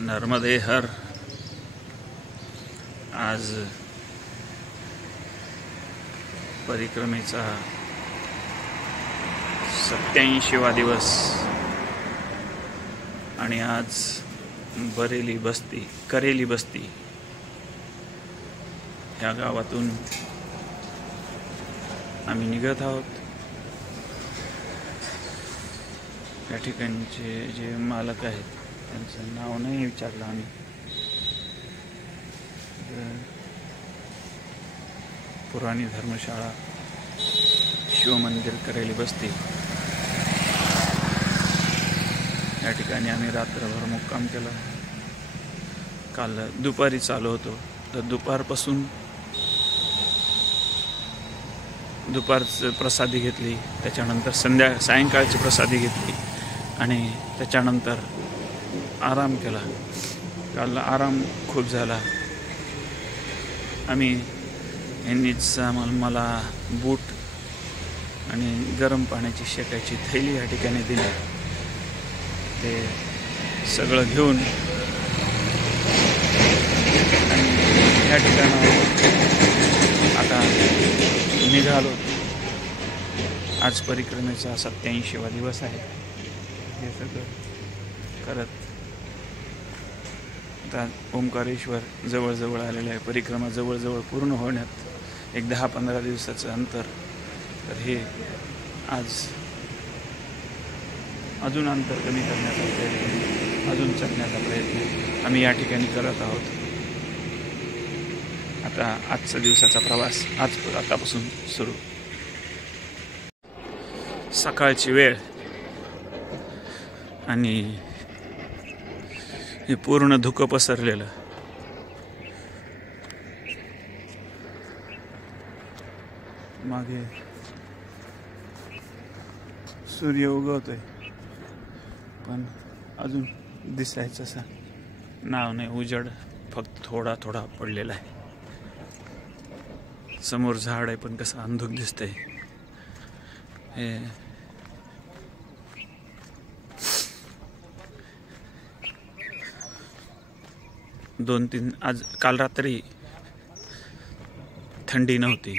नर्मदे हर आज परिक्रमेचा 87वा दिवस आणि आज करेली बस्ती ह्या गावातून आम्ही निघत आहोत। या ठिकाणचे जे मालक आहेत त्यांचं नाव नाही विचारलं आम्ही। पुराणी धर्मशाळा शिवमंदिर करेली बस्ती या ठिकाणी आम्ही रात्रभर मुक्काम केला। काल दुपारी चालू होतो तर दुपारपासून दुपारची प्रसादी घेतली, त्याच्यानंतर सायंकाळची प्रसादी घेतली आणि त्याच्यानंतर आराम केला। काल आराम खूप झाला। आम्ही यांनीच मला बूट आणि गरम पाण्याची शेकायची थैली या ठिकाणी दिली। ते सगळं घेऊन या ठिकाणावर आता निघालो। आज परिक्रमेचा 87वा दिवस आहे। हे सगळं करत आता ओंकारेश्वर जवळजवळ आलेलं आहे। परिक्रमा जवळजवळ पूर्ण होण्यात एक 10-15 दिवसाचं अंतर। तर हे आज अजून अंतर कमी करण्याचा प्रयत्न, अजून चढण्याचा प्रयत्न आम्ही या ठिकाणी करत आहोत। आता आजचा दिवसाचा प्रवास आतापासून सुरू। सकाळची वेळ आणि हे पूर्ण धुकं पसरलेलं। मागे सूर्य उगवतोय पण अजून दिसायचं असं नाव नाही। उजेड फक्त थोडा थोडा पडलेला आहे। समोर झाड आहे पण कसं अंधुक दिसतंय। हे काल रात्री थंडी नव्हती।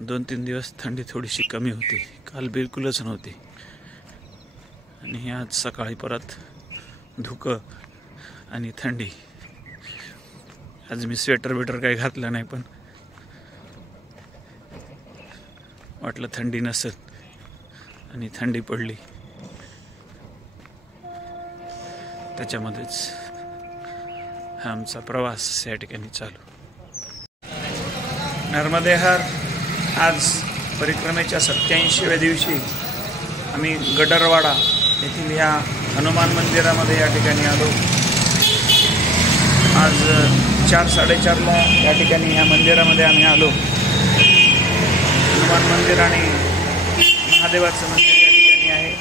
2-3 दिवस थंडी थोडीशी कमी होती। काल बिलकुलच नव्हती आणि आज सकाळी परत धुकं आणि थंडी। आज मी स्वेटर काही घातलं नाही पण वाटलं थंडी नसेल आणि थंडी पडली। त्याच्यामध्येच हा आमचा प्रवास या ठिकाणी चालू। नर्मदे हर आज परिक्रमेच्या 87व्या दिवशी आम्ही गडरवाडा येथील या हनुमान मंदिरामध्ये या ठिकाणी आलो। आज 4-4:30ला या ठिकाणी ह्या मंदिरामध्ये आम्ही आलो। हनुमान मंदिर आणि महादेवाचं मंदिर या ठिकाणी आहे।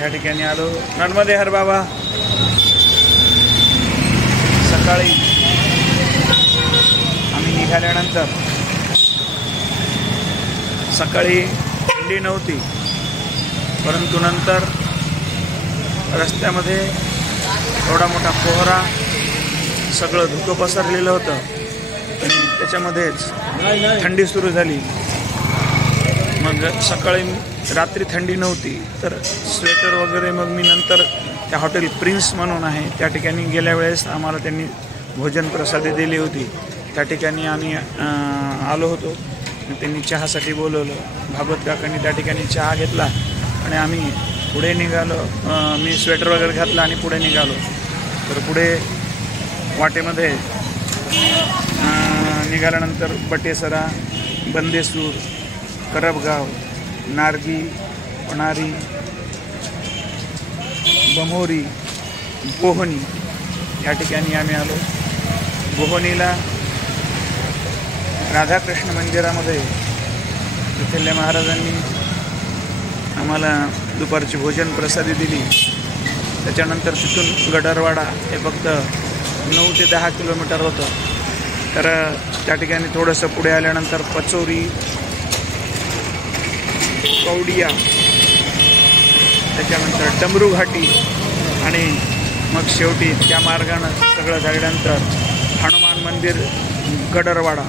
या ठिकाणी आलो। नर्मदे हर बाबा। सकाळी आम्ही निघाल्यानंतर सकाळी थंडी नव्हती परंतु नंतर रस्त्यामध्ये थोडा मोठा कोहरा, सगळं धुकं पसरलेलं होतं आणि त्याच्यामध्येच थंडी सुरू झाली। मग सकाळी रात्री थंडी नव्हती तर स्वेटर वगैरे मग मी नंतर त्या हॉटेल प्रिन्स म्हणून आहे त्या ठिकाणी गेल्या वेळेस आम्हाला त्यांनी भोजन प्रसादी दिली होती। त्या ठिकाणी आम्ही आलो होतो। त्यांनी चहासाठी बोलवलं। भागवत काकांनी त्या ठिकाणी चहा घेतला आणि आम्ही पुढे निघालो। मी स्वेटर वगैरे घातला आणि पुढे निघालो। तर पुढे वाटेमध्ये निघाल्यानंतर बटेसरा, बंदेसूर, करबगाव, नारगी, पणारी, बमोरी, बोहनी या ठिकाणी आम्ही आलो। बोहनीला राधाकृष्ण मंदिरामध्ये तिथल्या महाराजांनी आम्हाला दुपारची भोजन प्रसादी दिली। त्याच्यानंतर तिथून गडरवाडा हे फक्त 9 ते 10 किलोमीटर होतं। तर त्या ठिकाणी थोडंसं पुढे आल्यानंतर पचोरी, कवडिया, त्याच्यानंतर डमरू घाटी आणि मग शेवटी त्या मार्गानं सगळं झाल्यानंतर हनुमान मंदिर गडरवाडा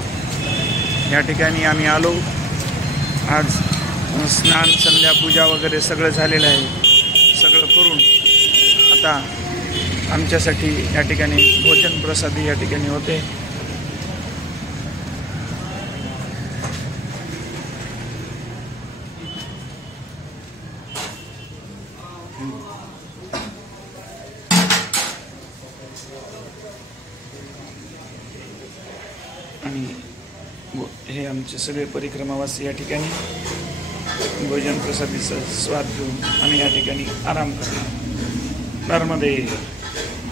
या ठिकाणी आम्ही आलो. आज स्नान संध्या पूजा वगैरे सगळं झालेलं आहे. सगळं करून आता आमच्यासाठी या ठिकाणी भोजन प्रसादी या ठिकाणी होते. आणि हे आमचे सगळे परिक्रमावासी या ठिकाणी भोजन प्रसादीचा स्वाद घेऊन आम्ही या ठिकाणी आराम करणार. नर्मदे.